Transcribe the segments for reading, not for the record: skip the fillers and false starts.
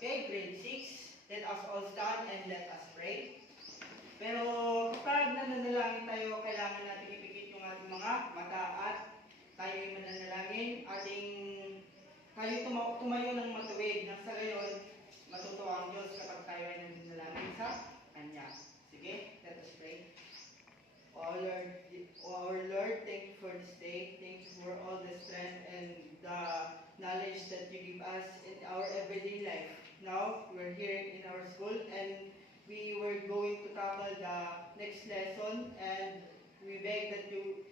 Okay, grade 6. Let us all stand and let us pray. Pero kapag nananalangin tayo, kailangan natin ipikit yung ating mga mata at tayo ay mananalangin. Tayo tumayo ng matuwid nang sa gayon, matutuwa ang Diyos kapag tayo ay nananalangin sa Kanya. Sige, let us pray. Oh our Lord, thank you for this day. Thank you for all the strength and the knowledge that you give us in our everyday life. Now, we're here in our school and we were going to tackle the next lesson, and we beg that you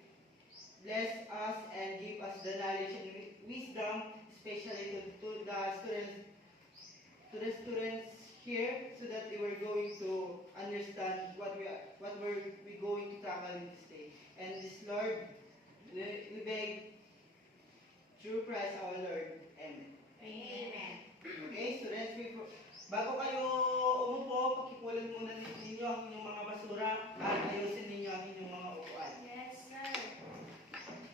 bless us and give us the knowledge and wisdom, especially to the students here, so that they were going to understand what we're going to tackle in this day. And this, Lord, we beg through Christ our Lord. Amen. Amen. Okay, students, bago kayo umupo, pakipulan muna ninyo ang inyong mga basura at ayusin ninyo ang inyong mga upuan. Yes, sir.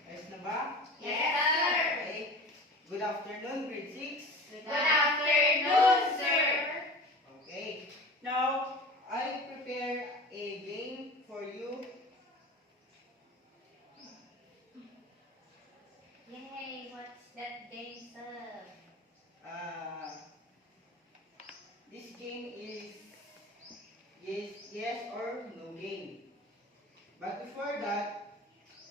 Ayos na ba? Yes, sir. Okay. Good afternoon, grade 6. Good afternoon, sir. Okay. Now, I prepare a game for you. Yay, what's that game, sir? This game is yes or no game. But before that,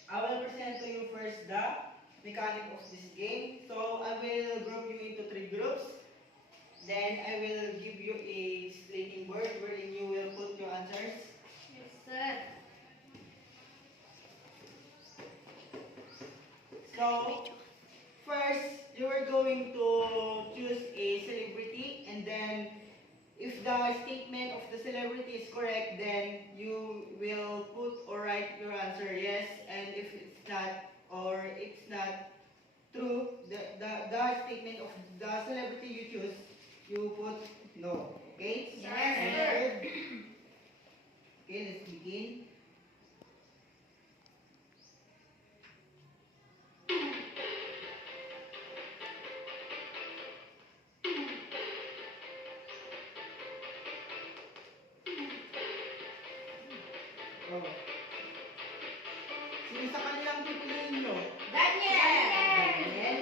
I will present to you first the mechanic of this game. So I will group you into 3 groups. Then I will give you a slating board wherein you will put your answers. Yes, sir. So first, you are going to choose a celebrity, and then if the statement of the celebrity is correct, then you will put or write your answer yes, and if it's not or it's not true, the statement of the celebrity you choose, you put no. Okay? Yes, And sir. third, okay, let's begin. Oh. Sino sa kanilang pipiliin nyo? Daniel. Daniel?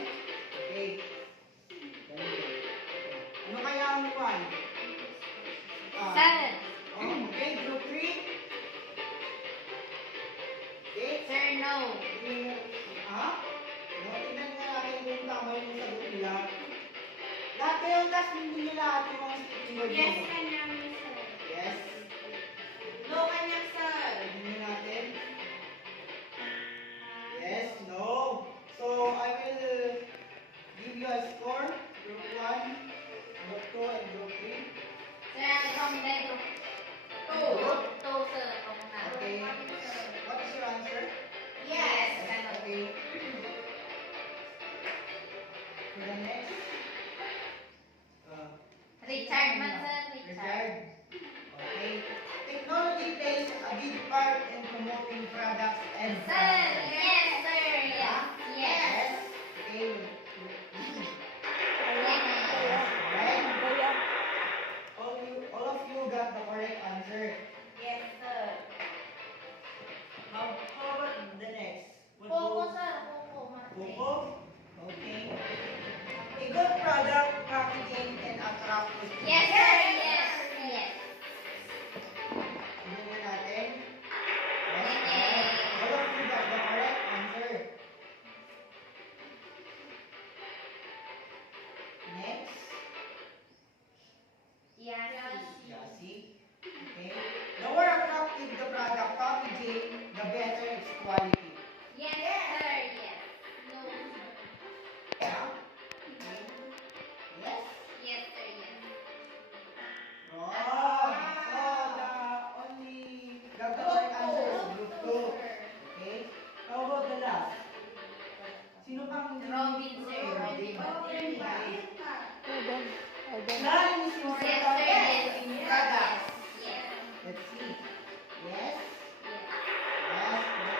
Okay. Daniel. Ano kaya ang one? Sir. Oh, okay, group 3. Okay. Sir, no. Ha? No, tingnan nga natin kung tama yung sagot nila. Lahat kayo, last hindi nyo lahat yung mga speaking word Yes, nyo. kanyang, sir. Yes. No, kanyang, sir. Tingnan natin. Yes, no. So, I will give you a score. Group 1, Group 2, and Group 3. Sir, ano kami dito? Two, sir. Ako na. Okay. What is your answer? Yes. Okay. For the next. Richard man, sir. Richard. Okay. Technology plays a big part in promoting products and Sir, services. yes, sir. Yes. Yes. Okay. Yes. Right? All of you got the correct answer. Yes, sir. How about the next? Poco, sir. Poco, Marte. Coco? Okay. A good product packaging can attract customers. Yes, sir. Yes. Yes. Tingnan natin. Yes. All of you got the correct answer. Next. Yes. Yasi. Okay. The more attractive the product packaging, the better its quality. Yes, sir. Yes. No. Yeah. Yes. Yes, sir. Yes. Wrong. So the correct answer is group 2. Okay. How about the last? Sino pang Robin, sir. Robin. Robin. Nine is Yes, important sir. Yes. in products. Yes. Let's see. Yes. Yes. Yes.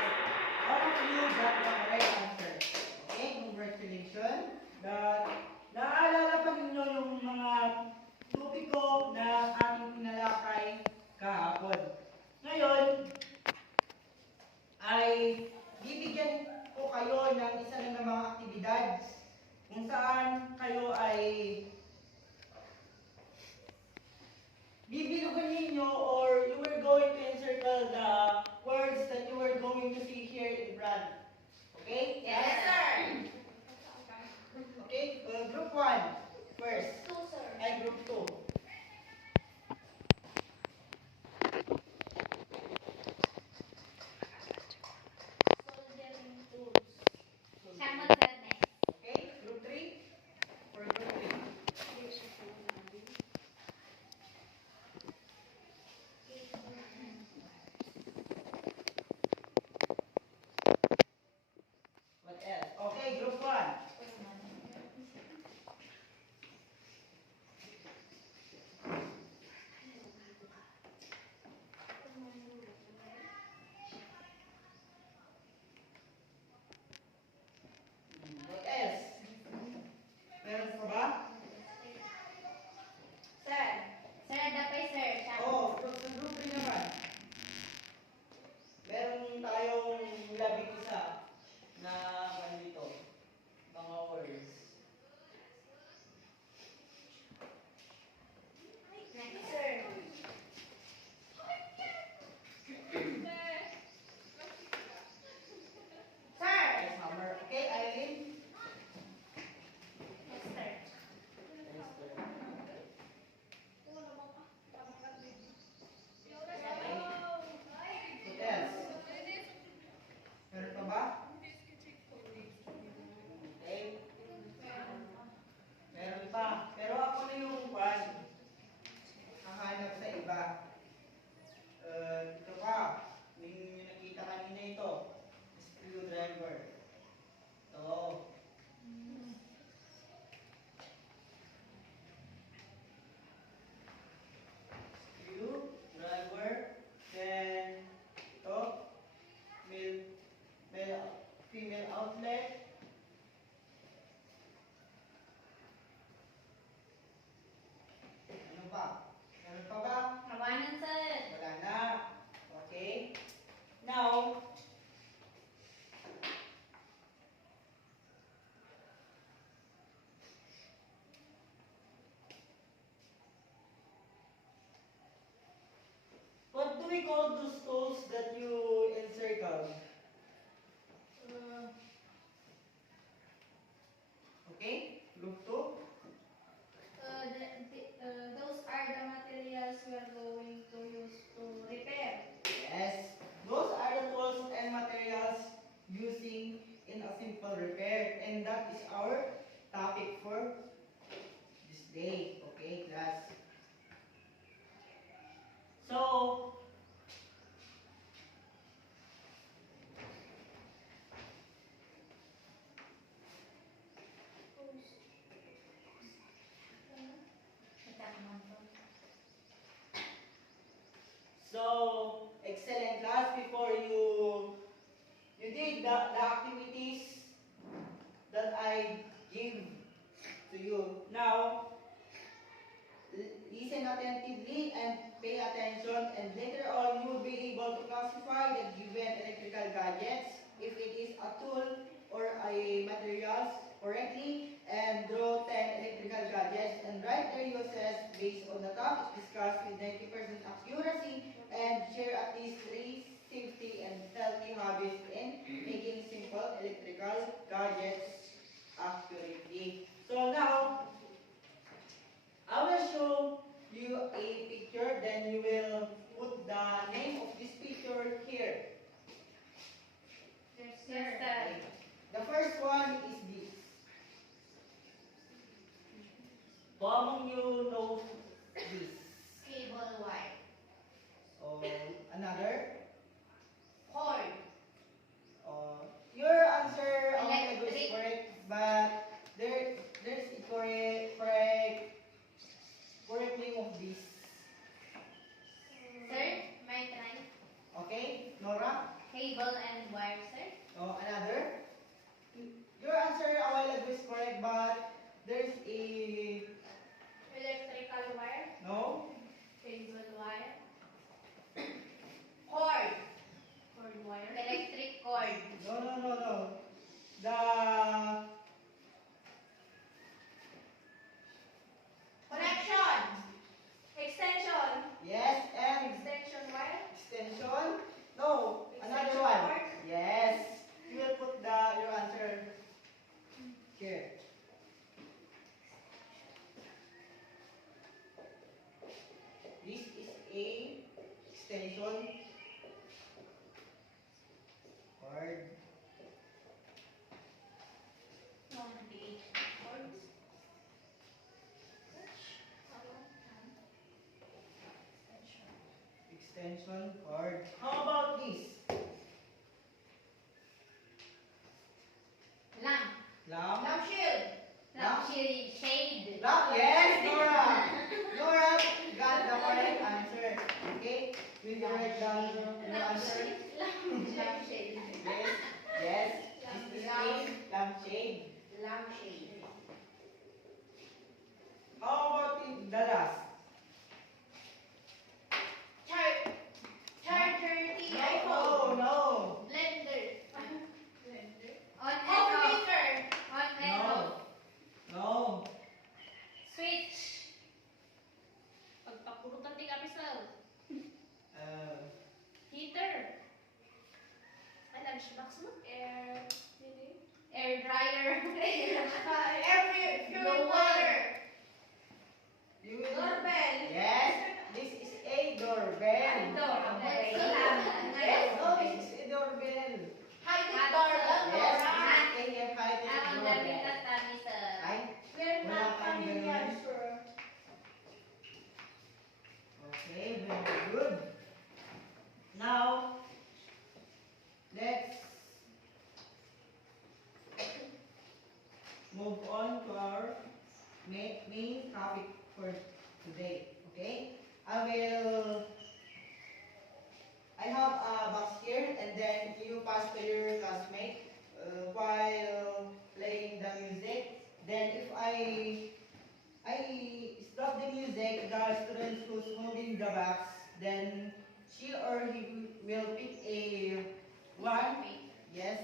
we call those tools that you encircle? Okay, group 2. Those are the materials we are going to use to repair. Yes, those are the tools and materials using in a simple repair, and that is our topic for this day. Okay, class. So, excellent class. Before you did the activities that I give to you. Now, listen attentively and pay attention, and later on you will be able to classify the given electrical gadgets, if it is a tool or a materials, correctly, and draw 10 electrical gadgets and write their uses based on the topic discussed with 90% accuracy, and share at least 3 safety and healthy habits in making simple electrical gadgets accurately. So now, I will show you a picture, then you will put the name of this picture here. Yes, sir. The first one is this. Who among you knows this? Cable wire. Or another? Cord. Your answer a while ago is correct, but there's a correct name of this. Sir, my try. Okay, Nora? Cable and wire, sir. Another? Your answer a while ago is correct, but there's a Electrical wire. no. Cable wire. Cord. Cord wire. Electric cord. No. The Connection. Extension. yes and Extension wire. extension. No, another Extension one. cord. Yes. You will put your answer here. This is a extension cord. Cords. Extension cord. How about this? Lamp. Lamp. Lamp shield. Lamp. Shade. Lamp. Yes, Nora. Nora got the correct answer. Okay, will you write down your answer? Lamp shade. Yes. This is a lampshade. Lamp shade. How about the last? Charger the iPhone. No. Blender. On and Coffee off. maker. On and No. off. No. Switch. Pagpapurutan di kami sa heater. Ay, lunchbox mo? Air dryer. Air blower. You will. Doorbell. Yes. This is a doorbell. Doorbell. Yes. Oh, this is a doorbell. Hiding doorbell. Yes. This is a high-tech Ang doorbell. gamitan kami sa... Ay. We're Wala not kang familiar, ganun. sir. Okay, very good. Now, let's move on to our main topic for today. Okay? I have a box here, and then you pass to your classmate while playing the music. Then if I stop the music, the student who's holding the box, then she or he will pick a one. Yes.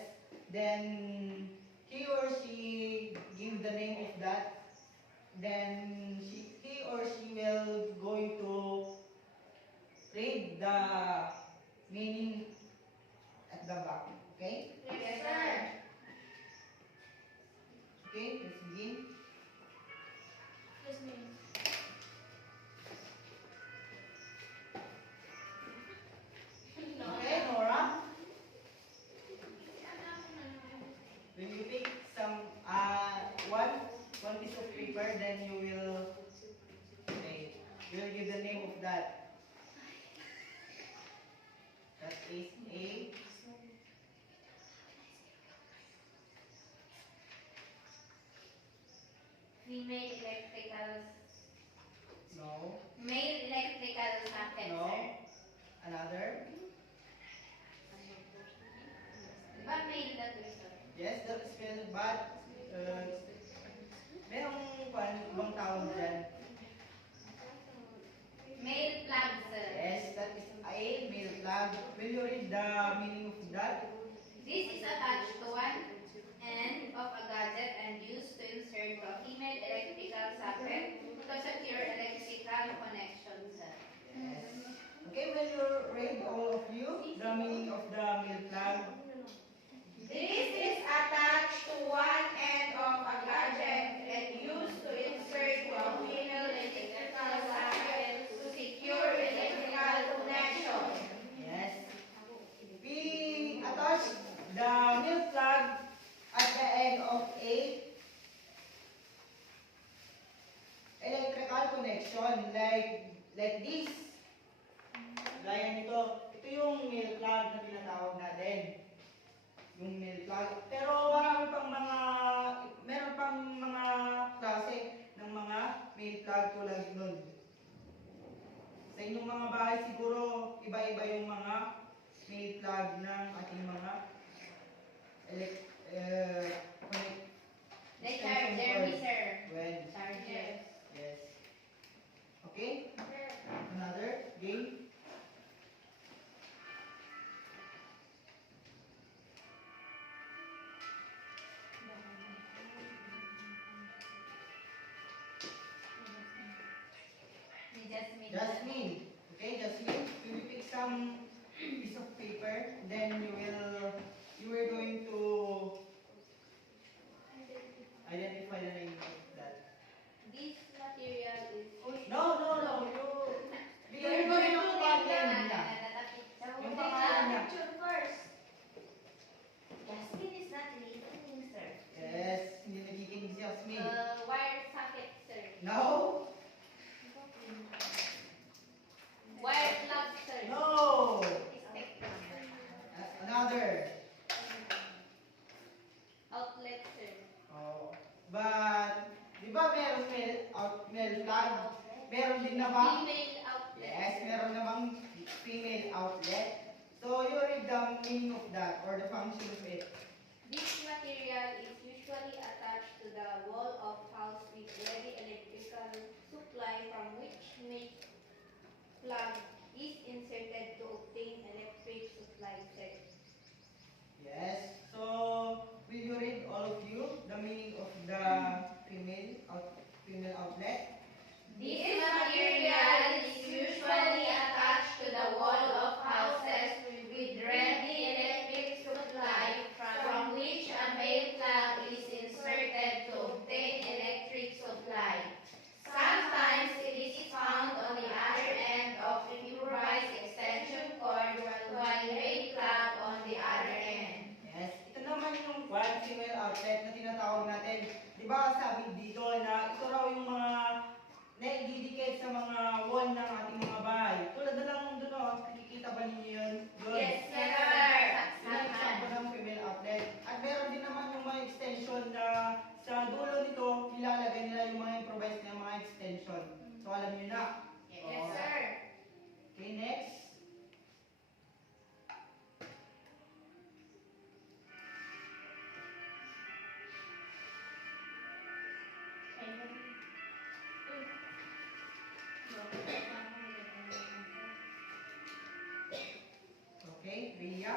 Then he or she give the name of that. Then he or she will going to read the meaning at the back. Okay? Yes, sir. Okay, let's begin. Yes, ma'am. Okay, Nora? When you pick some one piece of paper, then you will give the name of that. That is a Female electrical. no, Male electrical socket, no, sir. another. Diba male that way, sir? Yes, that is well, but merong ibang tawag dyan. Male plug, sir. Yes, that is a male plug. Will you read the meaning of that? This is attached to one end of a gadget and used to insert a female electrical socket to secure electrical connection, sir. Yes. Okay, will you read all of you the meaning of the male plug? This is attached to one end of a gadget and used to insert a female electrical socket to secure electrical connection. Yes. We attach the male plug at the end of a electrical connection like this. Gaya nito. Ito yung male plug na tinatawag natin. Yung male plug. Pero meron pang mga klase ng mga male plug tulad nun. Sa inyong mga bahay siguro, iba-iba yung mga male plug ng ating mga connect. The charger, sir. When? Charger. Yes. Okay? Another game? Jasmine. Jasmine. Okay, Jasmine. You will pick some piece of paper, then you are going to identify the name of that. This material is. No. You are going to pattern niya. Yung pangalan niya. First. Jasmine is not listening, sir. Yes, hindi nakikinig si Jasmine. Wire socket, sir. No. Wire plug, sir. No. Another. Outlet, sir. Oh. But, di ba meron male plug? Meron din namang, Female outlet. yes, meron namang female outlet. So, you read the meaning of that or the function of it. This material is usually attached to the wall of house with ready electrical supply from which make plug is inserted to obtain electric supply, sir. Yes. So, will you read all of you the meaning of the female outlet? This material is usually attached to the wall of houses with ready electric supply from which a male plug is inserted to obtain electric supply. Sometimes it is found on the other end of the improvised extension cord while male plug on the other end. Yes. Ito naman yung one female outlet na tinatawag natin. Di ba sabi dito na ito raw yung mga naididikit sa mga wall ng ating mga bahay. Tulad na lang doon, nakikita ba ninyo yun? Doon. Yes, sir. Yun ang example ng female outlet. At meron din naman yung mga extension na sa dulo nito, nilalagay nila yung mga improvised na mga extension. So alam niyo na. Yes, sir. Okay, next. Okay, Ria.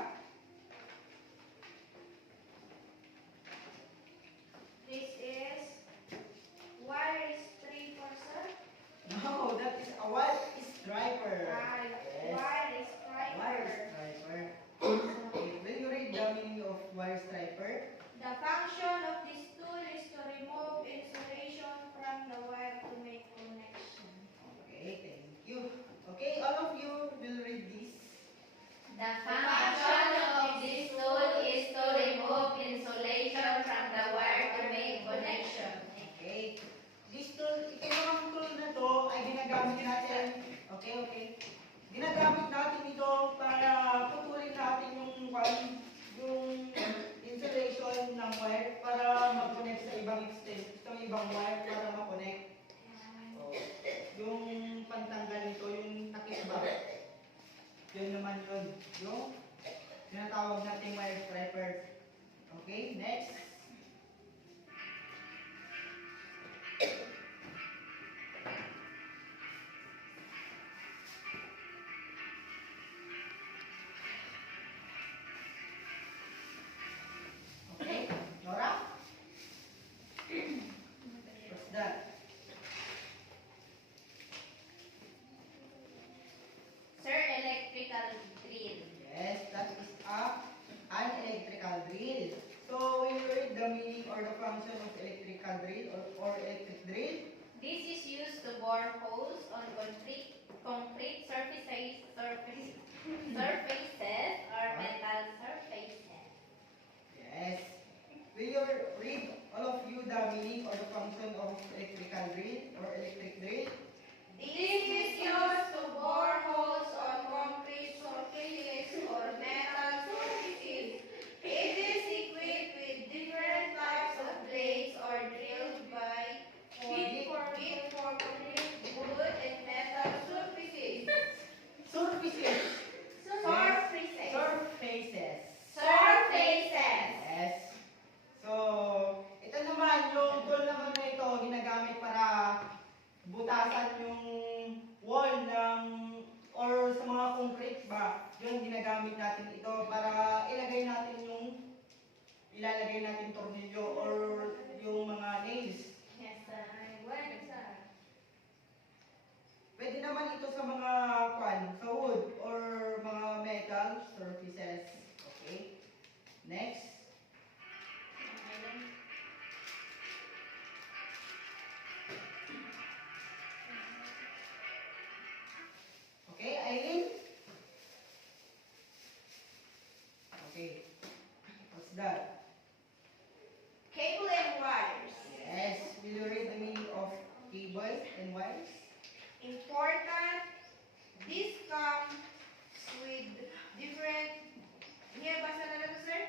This is wire stripper, sir. No, that is a what is striper. Yes. Wire Wire striper. striper. tinatawag natin wire strippers. Okay, next. Okay, Nora? What's that? Sir, electrical drill. Yes, that is an electrical drill. So, when you read the meaning or the function of electrical drill or electric drill, This is used to bore holes on concrete surfaces or metal surfaces. yes. Will you read all of you the meaning or the function of electrical drill or electric drill? This is used to bore holes on concrete surfaces or metal surfaces. It is equipped with different types of blades or drilled by feet for concrete, wood, and metal surfaces. Surfaces. Surfaces. Surfaces. Surfaces. Yes. So, ito naman, yung tool naman na ito, ginagamit para butasan yung wall ng, or sa mga concrete ba, yun ginagamit natin ito para ilalagay natin tornilyo or yung mga nails. Yes, sir. Well, sir. Pwede naman ito sa mga sa wood or mga metal surfaces. Okay? Next. Okay, Eileen? Okay. What's that? Cable and wires. Yes. Will you read the meaning of cables and wires? Important. This comes with different, basa na lang, sir?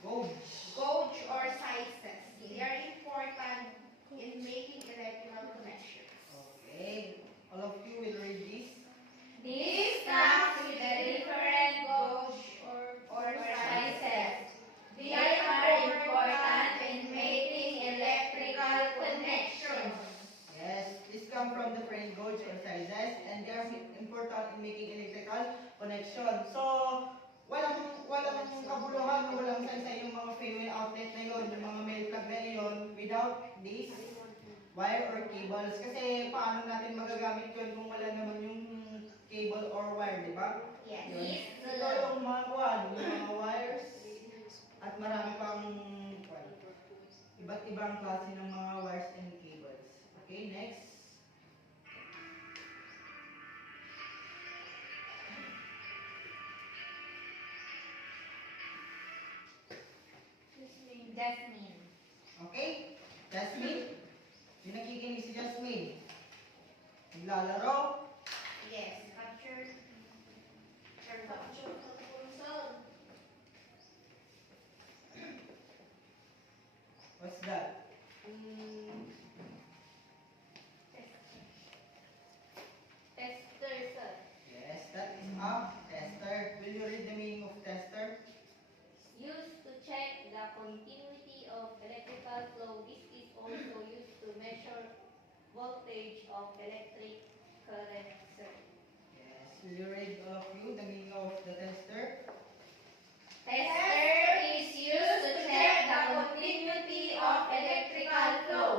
Gauge. Gauge or sizes. They are important in making electrical connections. Okay. All of you will read this. This comes with a different gauge or sizes. They are important in making electrical connections. Yes, this come from different gauge or sizes and they are important in making electrical connection. So, walang kabuluhan, walang sense yung mga female outlet na yun, yung mga male plug na yun, without this wire or cables. Kasi paano natin magagamit yun kung wala naman yung cable or wire, di ba? Yes. Yun. Ito yung mga yung mga wires at marami pang iba't ibang klase ng mga wires and cables. Okay, next. Jasmine. Okay? Jasmine? Yung nakikinig si Jasmine. Naglalaro? Yes. Capture. Capture console. What's that? Tester, sir. Yes, that is a tester. Will you read the meaning of tester? Used to check the continuity of electrical flow. This is also used to measure voltage of electric current, sir. Yes. Will you read all of you the meaning of the tester? Tester is used to check the continuity of electrical flow.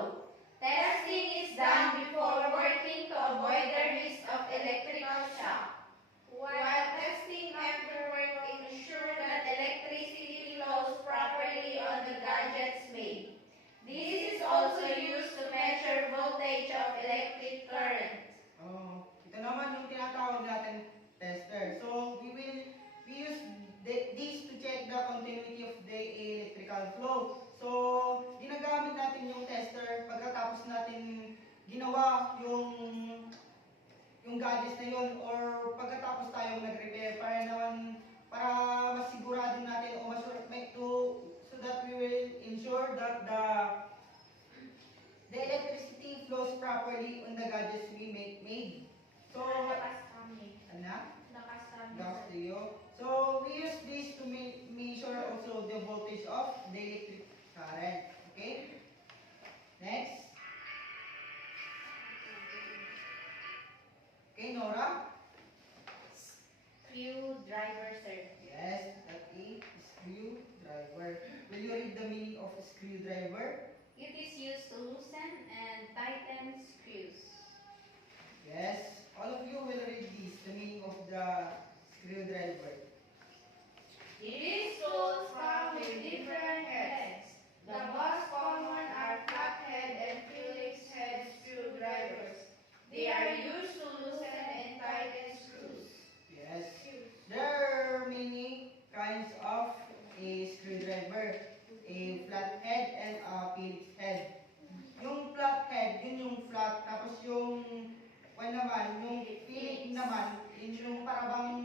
Testing is done before working to avoid the risk of electrical shock. While testing afterward ensure that electricity flows properly on the gadgets made. This is also used to measure voltage of electric current. Oh, ito naman yung tinatawag natin tester. So, we use this to check the continuity of the electrical flow. So, ginagamit natin yung tester pagkatapos natin ginawa yung gadgets na yun or pagkatapos tayong nag-repair para masigurado natin o so that we will ensure that the electricity flows properly on the gadgets we made. So, ano? Gas to you. So, we use this to measure Okay, Nora? Screwdriver, sir. Yes, that is screwdriver. Will you read the meaning of screwdriver? It is used to loosen and tighten screws. Yes, all of you will read this, the meaning of the screwdriver. It is tools come with different heads. The most common are flathead and Phillips head screwdrivers. They are used to loosen and tighten screws. Yes, there are many kinds of a screwdriver. A flathead and a Phillips head. Yung flathead, yun yung flat, tapos yung naman, yung Phillips naman, yun yung parang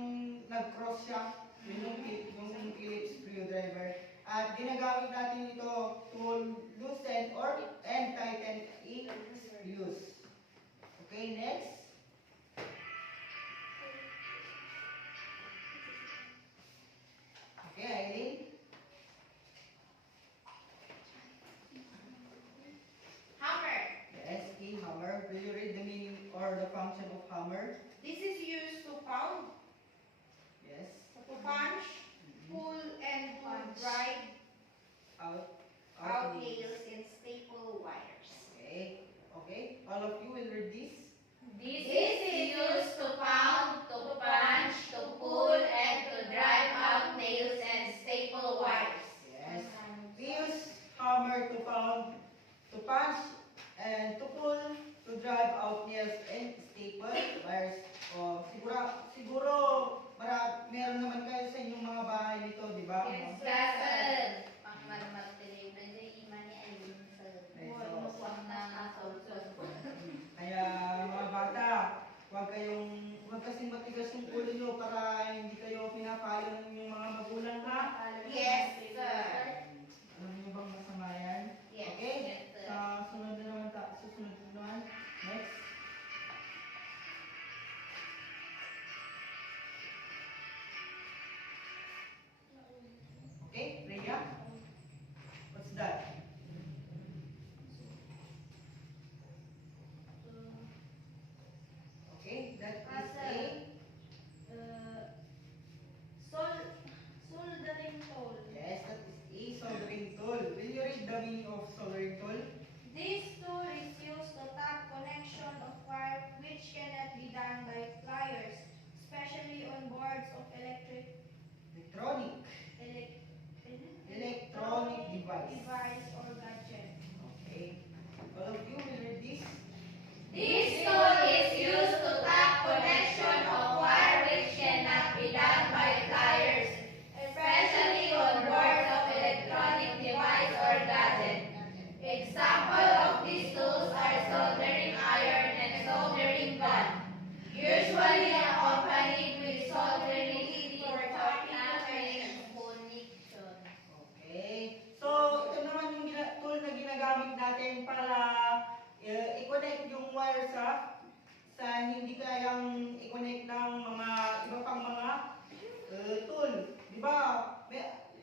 nag-cross siya, yun yung Phillips screwdriver. At ginagamit natin ito to loosen or and tighten in screws. Okay, next. Okay, Eileen. Hammer. Yes, a hammer. Will you read the meaning or the function of hammer? This is used to pound, Yes. to punch, pull, and to drive Out. out nails. nails and staple wires. Okay. Okay. All of you will read this. This is used to pound, to punch, to pull, and to drive out nails and staple wires. Yes. We use hammer to pound, to punch, and to pull, to drive out nails and staple wires. O, siguro, meron naman kayo sa inyong mga bahay nito, di ba? Yes, sir. Pang marmatili, pwede iman ni Aileen, sir. Yes, Ano so, pang nangasol-sol. Kaya mga bata, huwag kasing matigas yung ulo nyo para hindi kayo pinapalo ng inyong mga magulang, ha? Yes, sir. Alam niyo bang masama yan? Yes. Okay? Yes, sir. Sa susunod naman. Next. Okay, Rhea? What's that? Okay, that is Soldering tool. yes, that is a soldering tool. Will you read the meaning of soldering tool? This tool is used to tap connection of wire which cannot be done by pliers, especially on boards of Electronic device. device or gadget. Okay. All of you will read this. This tool is used to tap connection of wire which cannot be done by pliers, especially on boards of electronic device or gadget. Example of these tools are soldering iron and soldering gun, usually accompanied with soldering lead for connection. Okay. So, ito naman yung tool na ginagamit natin para i-connect yung wire sa hindi kayang i-connect ng mga iba pang mga tool. Di ba?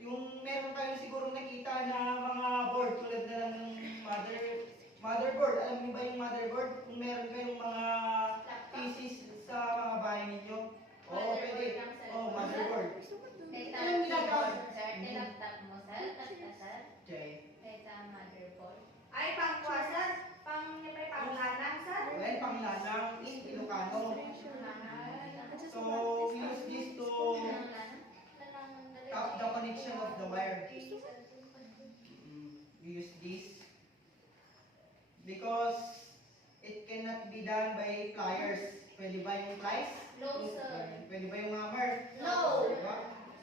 Yung meron kayo siguro nakita na mga board tulad na lang ng motherboard. Alam niyo ba yung motherboard? Kung meron kayong mga pieces sa mga bahay ninyo. Oo, pwede. Oo, motherboard. Anong ginagawa? Laptop mo, sir? Sir? Okay. Kaya motherboard. Ay, pangkwasan, may panglanang, sir. Well, panglanang in Ilocano. So, we use this to tap the connection of the wire. We use this because it cannot be done by pliers. Pwede ba yung pliers? No, sir. Pwede ba yung hammer? No. Diba?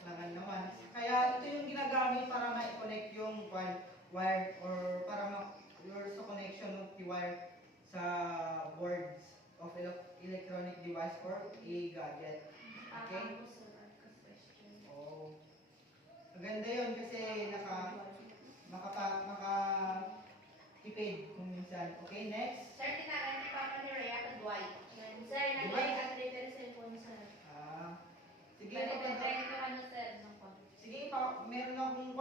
Kailangan naman. Kaya ito yung ginagamit para ma-connect yung wire or para sa connection of the wire sa boards of electronic device or a gadget. Okay? Oh. Maganda yun kasi makatipid kung minsan. Okay, next. Sir, tinagan ni Papa ni Rhea at Dwight. Sir, nag-refer cellphone, sir. Sige, Pwede ko ano, sir? sige, meron akong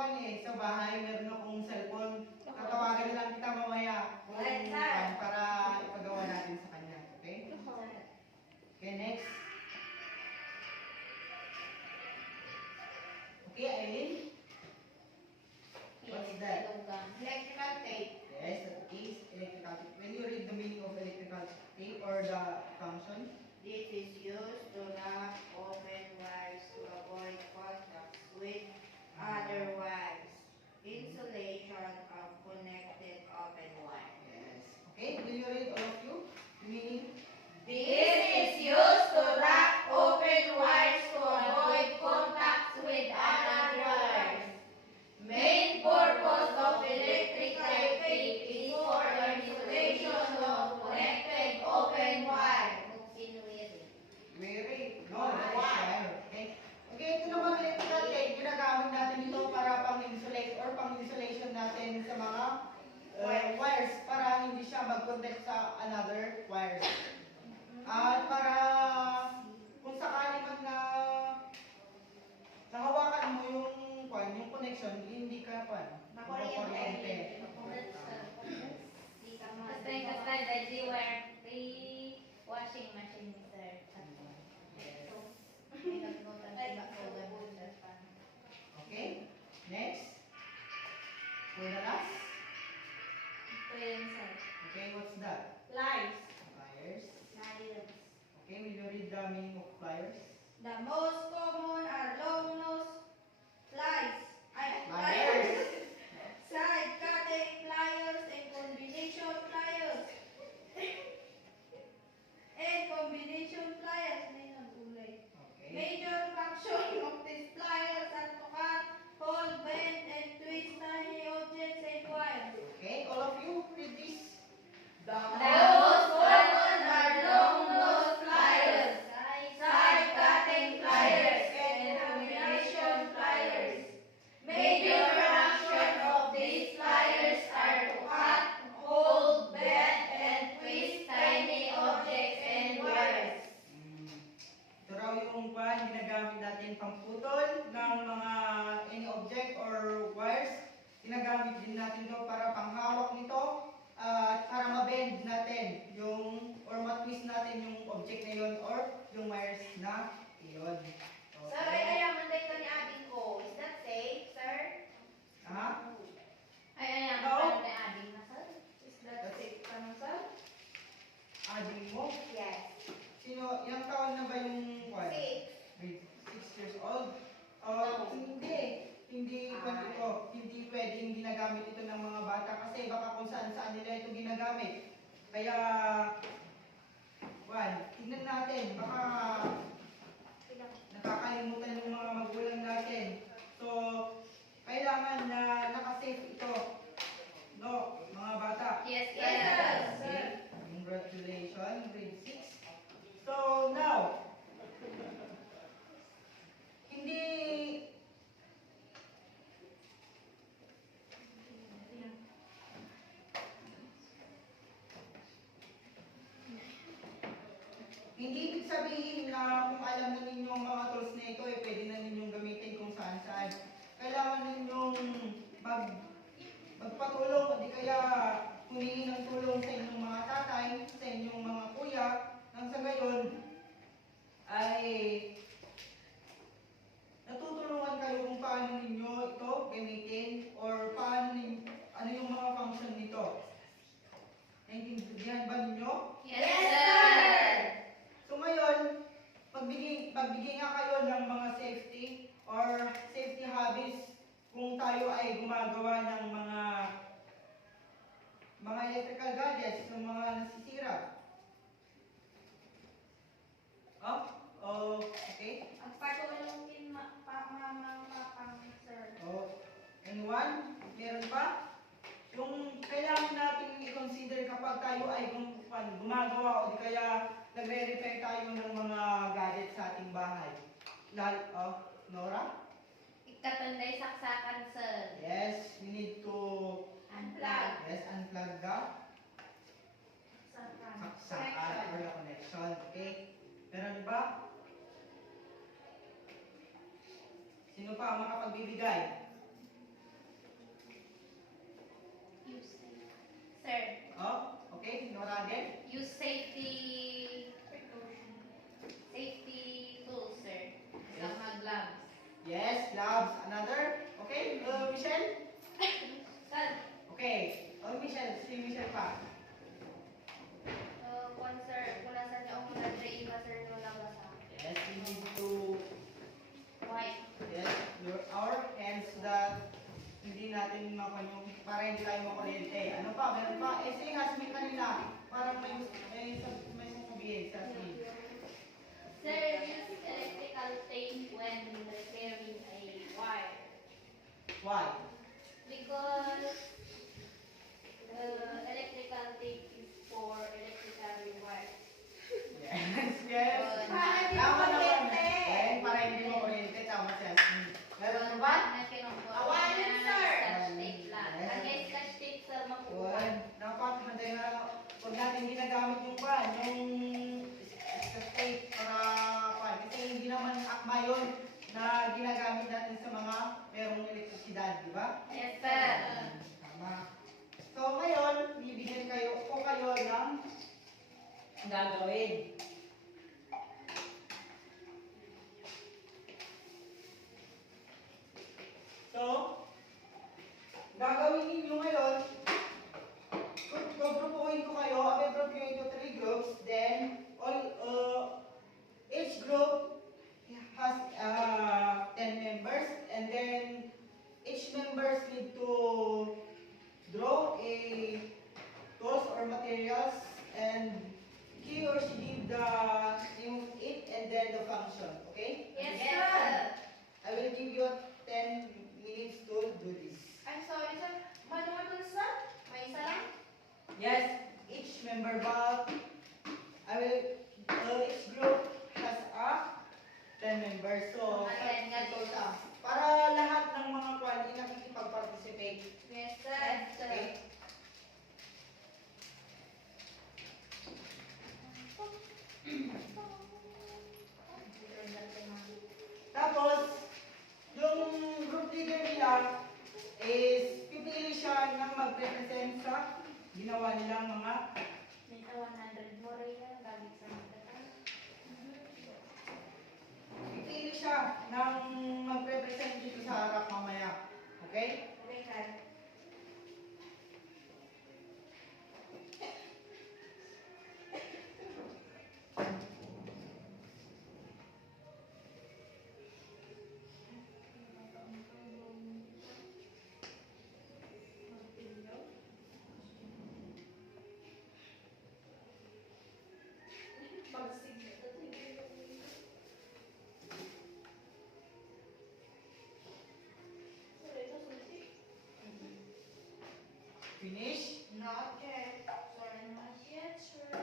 sa bahay, meron akong cellphone. Tatawagan na lang kita mamaya kung Right, sir. para ipagawa natin sa kanya. Okay? Okay, next. Okay, Eileen. What's that? Electrical tape. Yes, that is electrical tape. When you read the meaning of electrical tape or the function, This is used to wrap open wires to avoid contact with other wires. Insulation of connected open wire. yes. Okay, will you read all of you? The meaning? This is used to wrap open wires to avoid contact with other wires. Main purpose of electrical tape is for the insulation of connected open wire. Very no, that is wire. Okay. Okay, ito naman electrical tape, ginagamit natin ito para pang-insulate or pang-insulation natin sa mga wires para hindi siya mag-contact sa another wires. At para kung sakali man na nahawakan mo yung connection, hindi ka makuryente. Washing machine, sir. Okay? Next. For the last. Okay, what's that? Pliers. Pliers. Okay, will you read the meaning of pliers? The most common are long nose pliers. Pliers. Side cutting pliers and combination pliers. Okay. Major function of these pliers are to cut, hold, bend, and twist tiny objects and wires. Okay, all of you read this. The most common are long nose pliers, side cutting pliers, and combination pliers. Major function of these pliers are to cut, hold, bend, and twist tiny objects and wires. Ito raw yung ginagamit natin pangputol ng mga any object or wires. Ginagamit din natin ito para panghawak nito at para ma-bend natin yung or ma-twist natin yung object na yun or yung wires na iyon. Sir, ay ayaman dito ni ading ko. Is that safe, sir? Ha? Ay ayaman Oo. dito ni ading na, sir? Is that safe ka na, sir? Adding mo? Yes. Sino, ilang taon na ba yung wire? 6. 6 years old? Hindi. Hindi pwedeng ginagamit ito ng mga bata kasi baka kung saan nila ito ginagamit. Kaya, tignan natin, baka nakakalimutan yung mga magulang natin. So, kailangan na nakasafe ito. No, mga bata. Yes, Yes, yes. sir. Congratulations, grade 6. So, now, hindi ibig sabihin na kung alam na ninyo ang mga tools na ito, pwede na ninyong gamitin kung saan-saan. Kailangan ninyong magpatulong o di kaya humingi ng tulong sa inyong mga tatay, sa inyong mga kuya, nang sa gayon ay natutulungan kayo kung paano ninyo ito gamitin or ano yung mga function nito. Naintindihan ba ninyo? Yes, sir. So ngayon, pagbigay nga kayo ng mga safety or safety habits kung tayo ay gumagawa ng mga electrical gadgets, ng mga nasisira. Okay. Agpatulungin mamang papang, sir. Anyone? Meron pa? Yung kailangan natin i-consider kapag tayo ay gumagawa o di kaya nagre-repair tayo ng mga gadgets sa ating bahay. Nora? Ikatanday saksakan, sir. Yes, we need to Unplug. unplug the saksakan or the connection. Okay? Meron ba? Sino pa ang makapagbibigay? Sir, Okay, Nora again? use safety Sige, Hasmin kanina. Parang may sasabihin, Hasmin. Sir, use electrical tape when repairing a wire. Why? Because electrical tape is for electrical wires. Yes, yes. Para hindi Tama naman. kuryente. Eh, para hindi mo kuryente, tama si Hasmin. Meron mo ba? Awanin, sir. Scotch tape lang. Kasi scotch tape, sir, makukuha. Yun. Dapat, hantay na, huwag natin ginagamit yung pan, yung tape para kasi hindi naman akma yun na ginagamit natin sa mga merong elektrisidad, di ba? Yes, sir. Tama. So, ngayon, bibigyan ko kayo ng gagawin. So, gagawin ninyo ngayon, gugrupuhin ko kayo, I will group you into 3 groups, then each group has 10 members, and then each members need to draw a tools or materials, and he or she give the name of it and then the function, okay? Yes, sir. I will give you 10 minutes to do this. I'm sorry, sir. Manual dun, sir? May isa lang? Yes, each member, but each group has 10 members. So, Mga 10 nga ito dito. siya. Para lahat ng mga kwali nakikipag-participate. Yes, sir. Yes, sir. Okay? Tapos, yung group leader nila is pipili siya ng mag-represent sa ginawa nilang mga May 100 mo rin yan, gamit sa mga pipili siya ng mag-represent dito sa harap mamaya. Okay? Okay, sir. Finish? Not yet. Sorry, not yet, sir.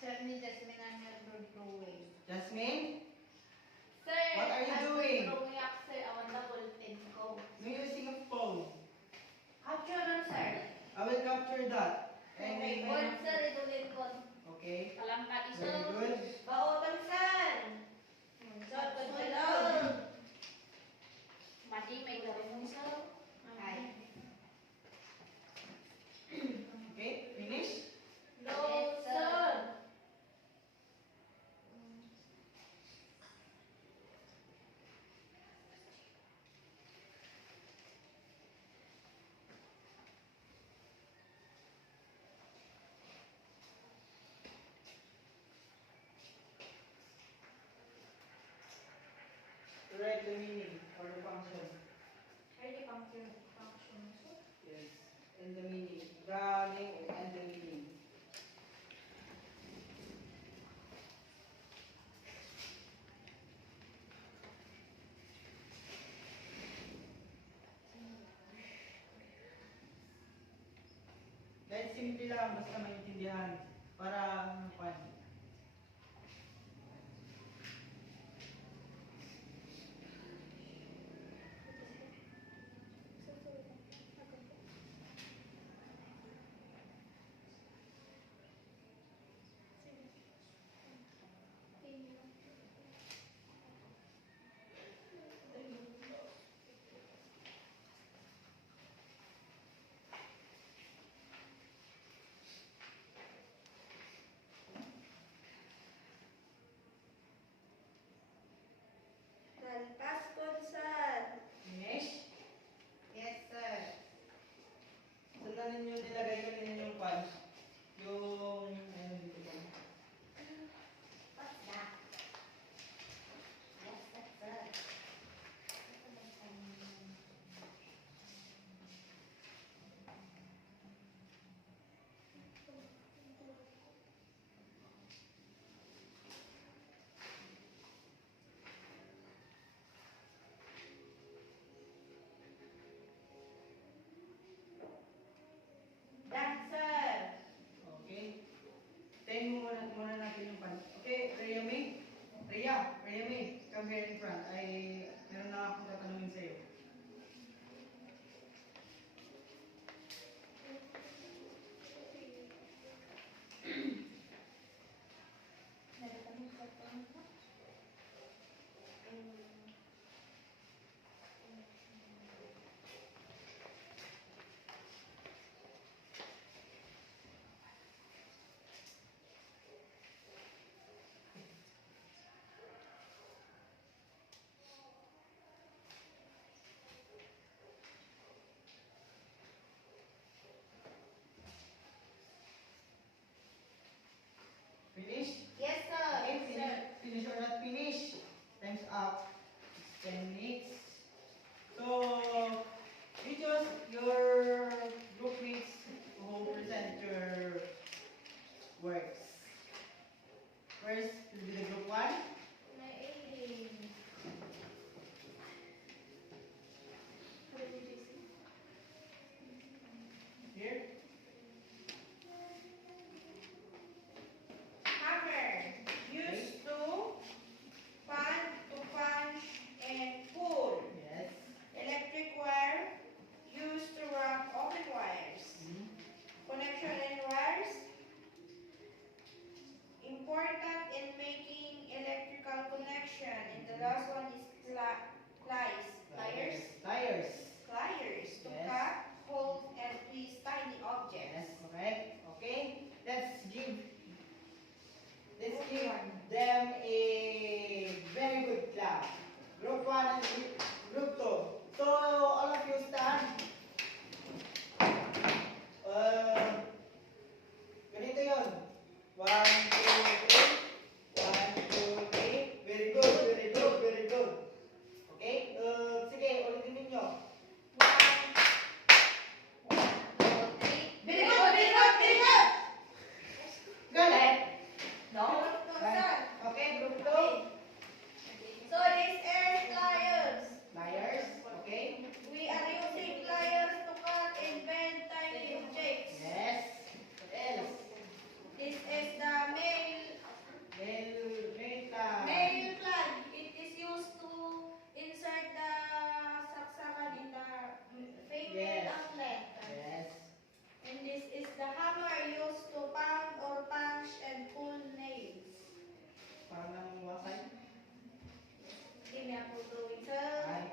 Sir, ni Jasmine ang nag-drawing. Jasmine? Sir, What are you ang doing? drawing ako, sir, awan na ballpen ko. You're using a phone. Capture dun, sir. I will capture that. And Okay, Word, sir, idulit ko. okay. Palangkat iso. Very good. Baotan, sir. Sir, Hello. Mati, may gawin mo, sir. Hi. Okay, finish? No, sir. Write the meaning or the function. Ready, function, sir. Yes. And the meaning. The name and the meaning. Kahit simple lang, basta maintindihan. Para, ano, Remy, come here in front. Meron na akong tatanungin sa'yo. Finish? Yes, sir. Okay, finish or not finish? Time's up. 10 minutes. So, you choose your group mates who present your works. First will be the group 1. Here. Hammer. Used to punch and pull. Yes. Electric wire. Used to wrap open wires. Mhm. Connection and wires. Important in making electrical connection. And the last one is pliers. Pliers. Tires. Pliers to Yes. cut, hold, and twist tiny objects. Yes, correct. Okay. Let's give them a very good clap. Group 1 and group 2. So all of you stand. Ganito yun. 1, 2, 3. 1, 2, 3. Very good, very good, very good. Okay? Sige, ulitin ninyo. Very good, very good, very good. Galit. No, sir. Okay, group 2. So this is pliers. Liars. Okay. We are using pliers to cut and bend tiny objects. Yes. What else? This is the male plug. It is used to insert the saksakan in the female Yes. outlet. Yes. And this is the hammer used to pound or punch and pull nails. Parang namumwasay. Give me a drawing, sir. Ay.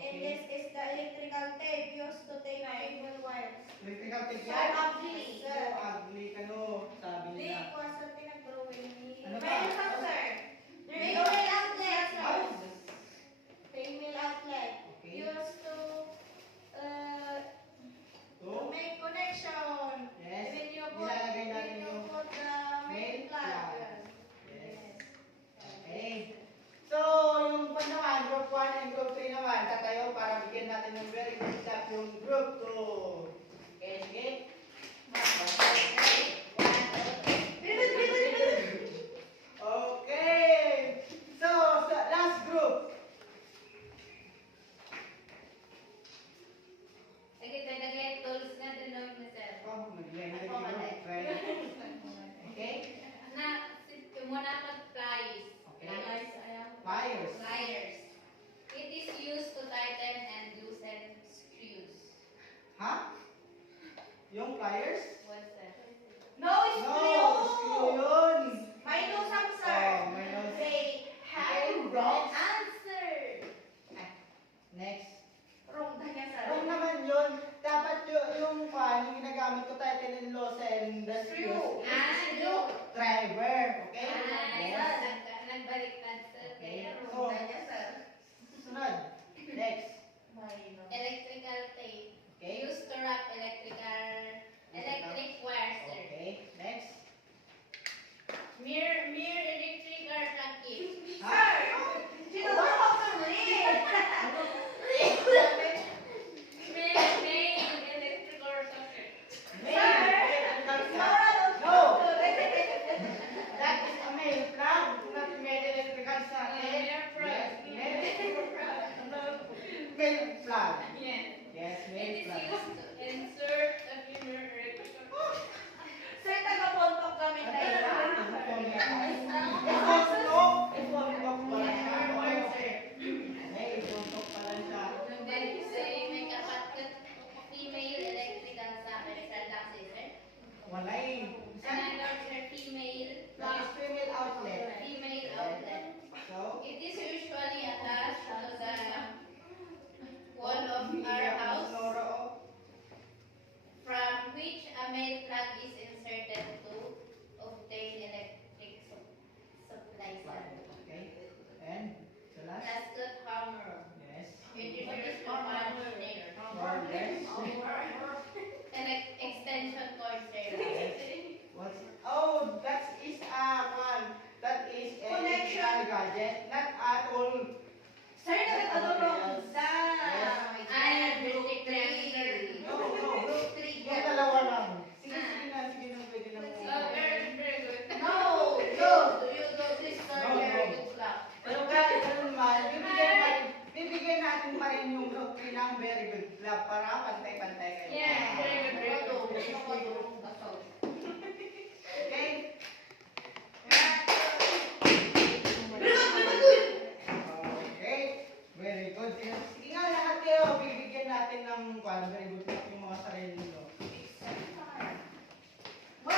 And Okay. this is the electrical tape used to tape cable wires. Electrical tape So yan. ugly, So sir. ugly ka no. Sabi Hindi nila. ko sa pinag-drawing ni... Ano ba? Meron pa, sir. Meron. Female outlet, sir. Ay. Female outlet. Okay. Used to So, make connection. yes. When you Nilalagay natin when you yung put the main main plug. plug. Yes. Okay. So, yung pa naman, group 1 and group 3 naman, tatayo para bigyan natin ng very good clap yung group 2. Okay, sige. Okay. So, last group. tools na din daw ni sir. Oh, mag-lay na Ako yung mali. group. Right. Okay. Muna mag-plies. Okay. Plies, ayaw. Pliers. Pliers. It is used to tighten and loosen screws. budget, not at all. Sir, nagkatulong sa Ay, group three. No, no. group 3 Yung dalawa lang. Sige, sige na, sige na, pwede na mo. Very good. No, you do this, sir. No, no. Very good luck. Pero kahit ganun man, bibigyan natin pa rin yung group 3 ng very good club para pantay-pantay kayo. Yeah, very good, very good. Nakatulong ka, sir. Okay? Okay. Very good. Sige nga lahat kayo, bibigyan natin ng very good club yung mga sarili nyo. 1, 2,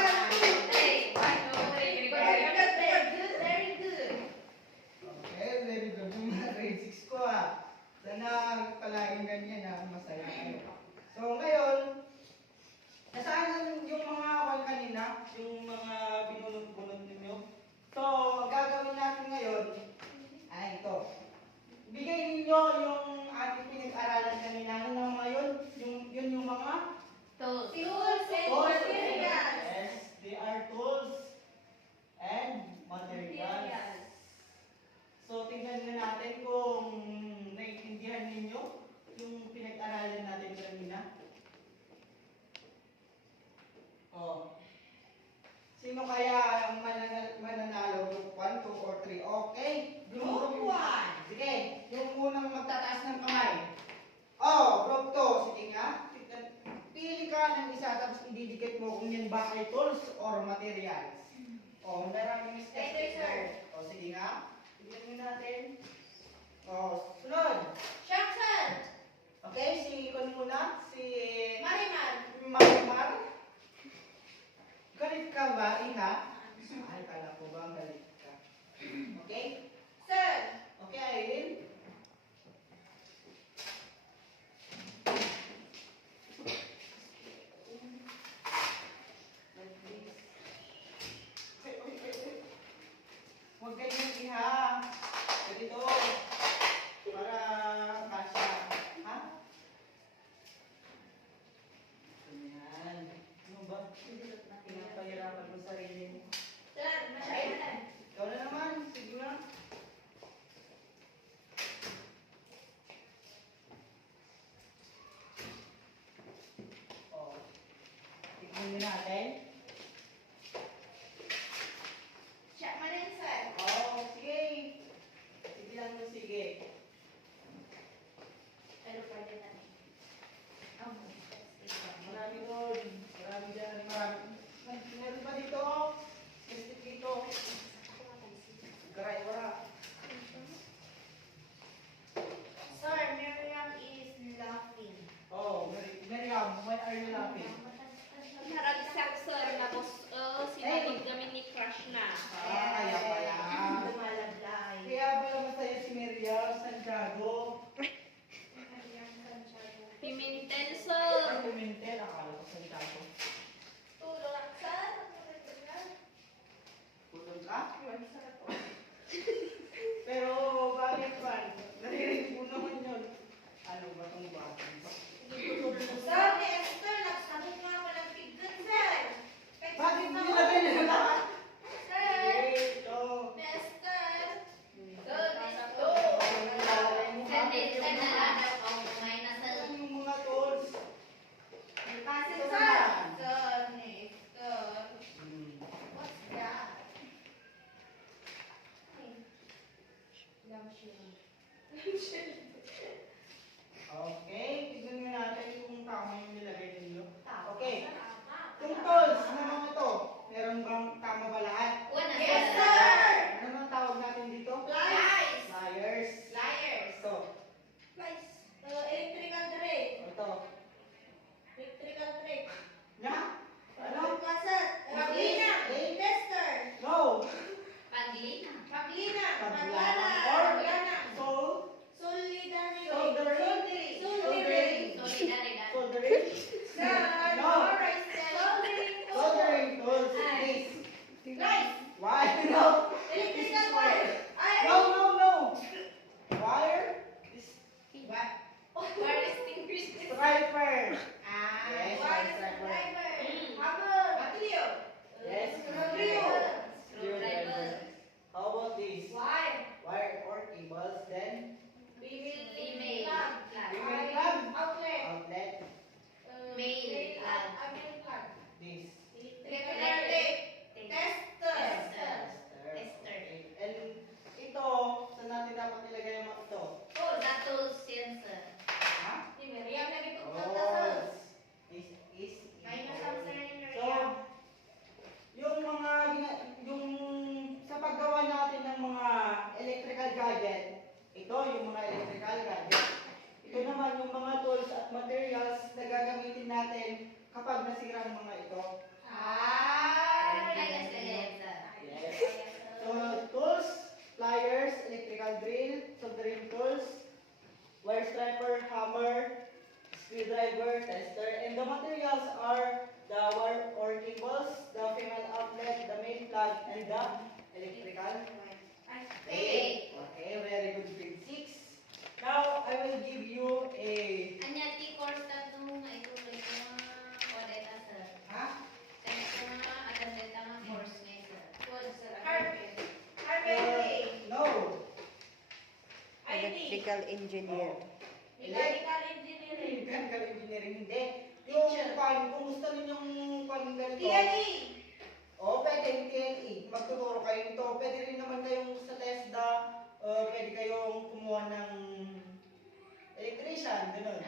3. Very good, very good, very good. Okay, very good. Yung mga grade 6 ko Sana palaging ganyan masaya kayo. So ngayon, nasaan yung mga kwan kanina? Yung mga binunod-bunod ninyo? So, ang gagawin natin ngayon ay ito. Bigay ninyo yung ating pinag-aralan kanina. Ano na mga yun yung mga Tools. Tools and tools. materials. Yes, they are tools and materials. So, tingnan na natin kung naiintindihan ninyo yung pinag-aralan natin kanina. Oh. Sino kaya ang mananalo? Group 1, 2, or 3? Okay. Group 1. Sige. Yung unang magtataas ng kamay. Oh, group 2. Sige nga. Pili ka ng isa tapos ididikit mo kung yan ba ay tools or materials. Oh, maraming steps. Ito, sir. Oh, sige nga. Tignan mo natin. Oh, sunod. Jackson. Okay, si Kon muna. Si Marimar. Marimar. Galit ka ba, Iha? Ay, kala ko ba galit ka? Okay? Sir. Okay, Aileen? Huwag kayong Iha. Ganito. Para kasya. Ha? Ganyan. Ano ba? Pinapahirapan mo sarili mo. Sir, Marimar. Ikaw na naman. Sige na. Oh. Tignan natin. Siya man rin, sir. Oh, sige. Sige lang mo, sige. Pero pwede na. Marami doon. Marami dyan. Marami. Meron pa dito. Plastic dito. Garay, wala. Sir, Miriam is laughing. Oh, Miriam, why are you laughing? Naragsak, sir. Tapos, sinabog kami ni Crush na. Kaya pala. Lumalablay. Kaya pala masaya si Miriam Santiago. Pimentel, sir. Ay, Pimentel. Akala ko Santiago. Tulong, sir. Tulog ka? Pero bakit pa? Naririnig mo naman yun. Ano ba itong batang ba? Sir, ni Esther, nagsabot nga ako ng piggan, sir. Bakit nilagay na lahat? Sir, Ito. ni Esther. Sir, next time na lang daw ako kumain na, sir. Ano yung mga tools? Kasi, Ito sir. naman. Sir, ni Esther. Hmm. What's that? Lamshell. Okay, tignan mo natin kung tama yung nilagay ninyo. Tama. Okay. Tama. Itong tools na mga ito, meron bang tama ba lahat? Una, Yes, sir. sir. Ano nang tawag natin dito? Lies. Pliers. Liars. Ito. Lies. Electrical trick. Ito. Electrical trick. Nya? Ano? Cassette. Paglina. Eh? Tester. No. Paglina. Paglina. Paglana. Paglana. Or Paglana. Solidarity. Solidarity. Soldering. Solidaridad. Soldering. Sir, No. Soldering. drill, soldering tools, wire striper, hammer, screwdriver, tester, and the materials are the wire or cables, the female outlet, the main plug, and the electrical. Eight. Okay, very good. Grade 6. Now, I will give you a... Anya ti course na ito mo maituloy ko nga kodeta sir. Ha? Kaya ko nga atendeta nga course ngayon sir. Course sir. No. Electrical engineer. Mechanical engineering, hindi. Yung kung gusto ninyong ganito. O, pwede yung TNE. Magtuturo kayo nito. Pwede rin naman kayong sa TESDA, pwede kayong kumuha ng electrician, gano'n.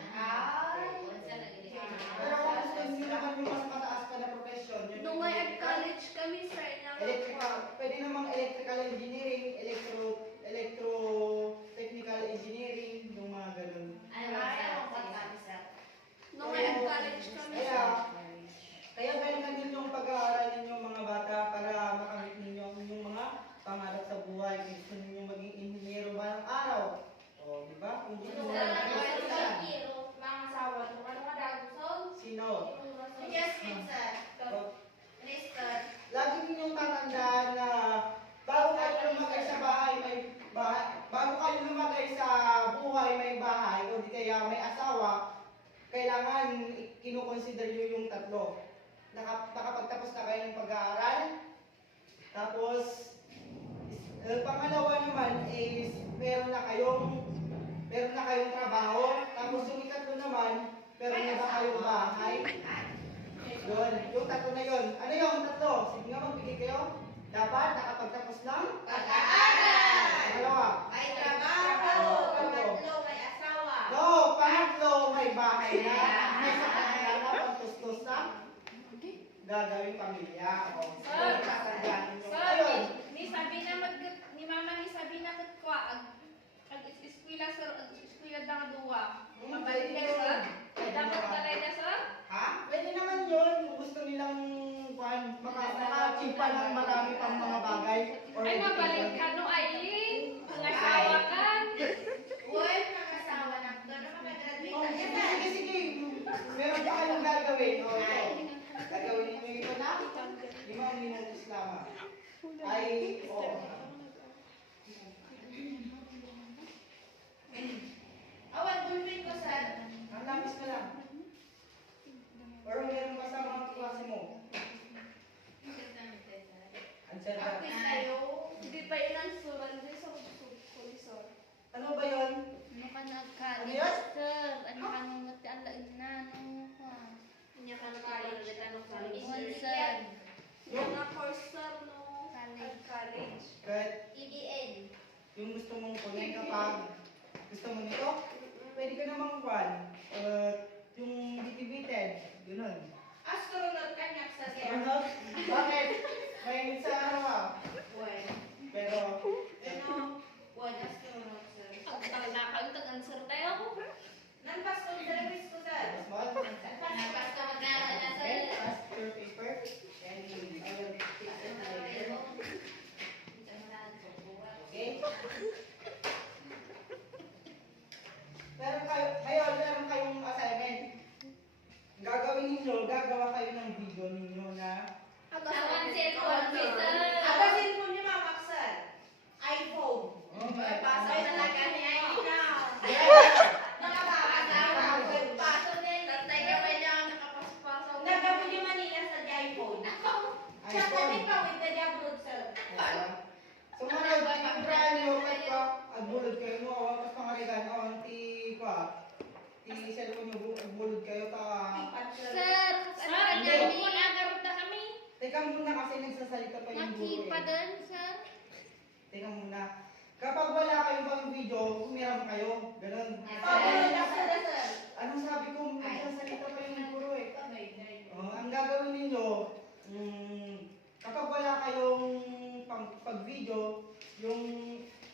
Pero kung gusto niyo naman yung mas mataas pa na profession, yun Nung yung may at college kami, sir, electrical, pwede namang electrical engineering, technical engineering, yung mga gano'n. Nung may at college kami, sir. Kaya galingan ninyong pag-aaral ninyong mga bata para makamit ninyo yung mga pangarap sa buhay. Kung gusto ninyong maging engineer ba ng araw. O, di ba? Kung gusto niyo maging electrician. Sino? Lagi ninyong tatandaan na bago kayo lumagay sa bahay, bago kayo lumagay sa buhay, may bahay, o di kaya may asawa, kailangan kinukonsider nyo yung tatlo. Nakapagtapos na kayo ng pag-aaral, tapos pangalawa naman is meron na kayong trabaho, tapos yung ikatlo naman, meron na ba kayong bahay? Yun, yung tatlo na yun. Ano yung tatlo? Sige nga, magbigay kayo. Dapat nakapagtapos ng Pag-aaral! pangalawa. May trabaho. Pangatlo, may asawa. No, pangatlo, may bahay na. May sakana na, pagtustos na. Gagawing pamilya. O, Sir! tatandaan ninyo. Sir, Ayun. ni sabi na ni mama ni sabi na kat kwa ag eskwela sir, ag eskwela da duwa. Mabalik na sir. Dapat talay na sir. Ha? Pwede naman yun. Kung gusto nilang maka-achieve pa ng marami pang mga bagay. Or Ay mabalik ka no Aileen. Nangasawa ka. Uy, mag-asawa na. Doon na mag-graduate Oh, na sige, yan. sige, sige. Meron pa kayong gagawin. O, ito. Gagawin ninyo ito na 5 minutos lamang. Ay, Awan, bulpin ko, sir. ang lapis ka lang. Or meron ka sa mga klase mo. Answer Ang ka. quiz tayo. Hindi pa inansuran din sa kulisor. Ano ba yun? Ano ka Ano nag-college yun? sir? Ano ka nang matialain na? Ano ka? Niya ka college tanong One sir. Yung nga course sir no College. college. Kahit EDN. yung gusto mong kunin kapag gusto mo nito, pwede ka namang kwan. Yung bitibited. Ganun. Astronaut ka niya sa sir. Ano? Bakit? May sa araw. Uy. Pero, Ano? Uy, astronaut, sir. Ang nakag-answer tayo ako. Nanpas ko yung service ko, sir. small. Napas ka mag-aaral na sir. Okay, pass your paper. And I will fix it later. Okay? Meron kayong assignment. Gagawin ninyo, gagawa kayo ng video ninyo na Awan cellphone si sir. Abasin mo ni Mama, sir. iPhone. oh, may Pasok talaga ni ID now. Mga makakasawa. Pasok na yun. Tatay ka ba niya nakapasok-pasok? Nagabot yung Manila sa iPhone. Siya kami pa with the abroad, sir. So mga nag-brand nyo, kahit pa, agbulod kayo mo, awan pas pangarigan, awan ti cellphone nyo, agbulod kayo, Ipat, sir. Sir, ano ka Hindi. niya? Agarot na kami. Teka muna kasi nagsasalita pa yung guro Makipa eh. doon sir. Teka muna. Kapag wala kayong pang video, humiram kayo. Ganun. Pabulod na, sir, sir. Anong sabi ko, nagsasalita pa yung guro eh. Ang gagawin ninyo, kapag wala kayong pag-video, yung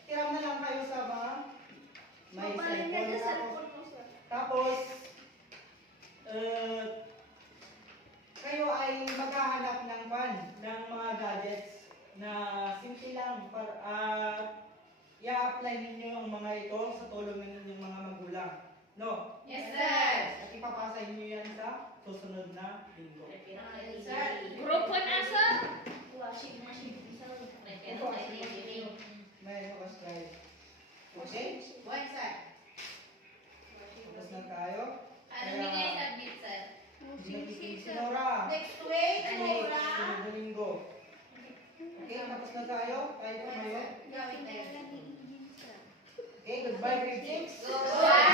tiram na lang kayo sa mga may Mabalin niya cellphone. sa cellphone mo sir. Tapos, kayo ay maghahanap ng mga gadgets na simple lang i-apply ninyo ang mga ito sa tulong ng inyong mga magulang. No? Yes, sir. At ipapasa niyo yan sa susunod na linggo. Grupo na sir. May makascribe. Okay? One sir. Tapos na tayo. Ano bigay sa bit, sir? Si Nora. Next week, Nora. Sunod na linggo. Okay, tapos na tayo. Tayo tumayo. Gawin tayo. Okay, goodbye grade 6. Goodbye.